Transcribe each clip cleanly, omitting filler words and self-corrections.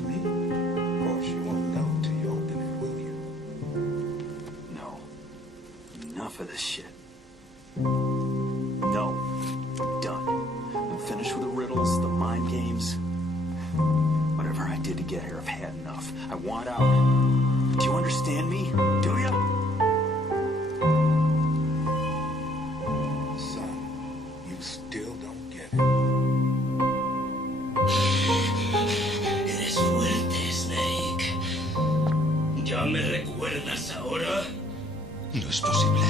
to me. Of course, you won't know till you open it, will you? No. Enough of this shit. No. I'm done. I'm finished with the riddles, the mind games. Whatever I did to get here, I've had enough. I want out. Do you understand me? Do you? Son, you still don't get it. Eres fuerte, Snake. ¿Ya me recuerdas ahora? No es posible.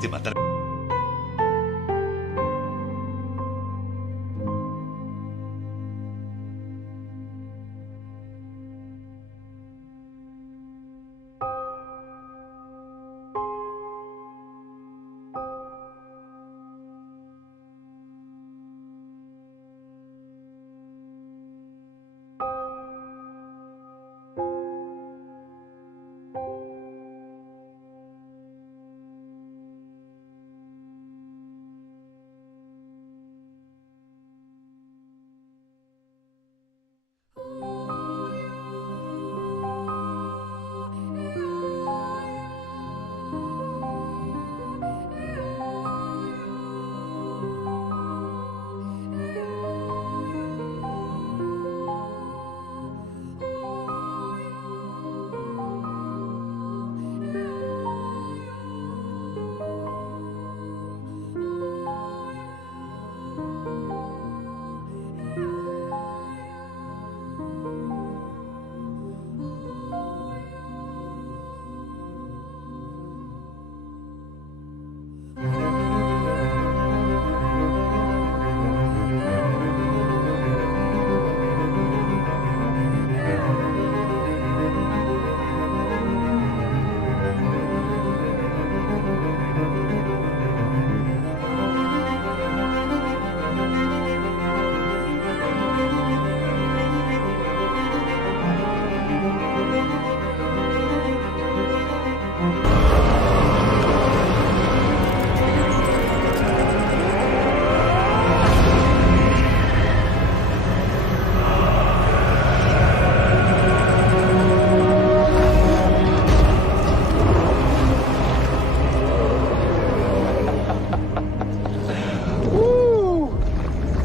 Te mataré.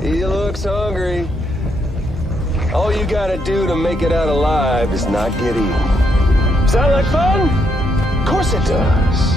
He looks hungry. All you gotta do to make it out alive is not get eaten. Sound like fun? Of course it does.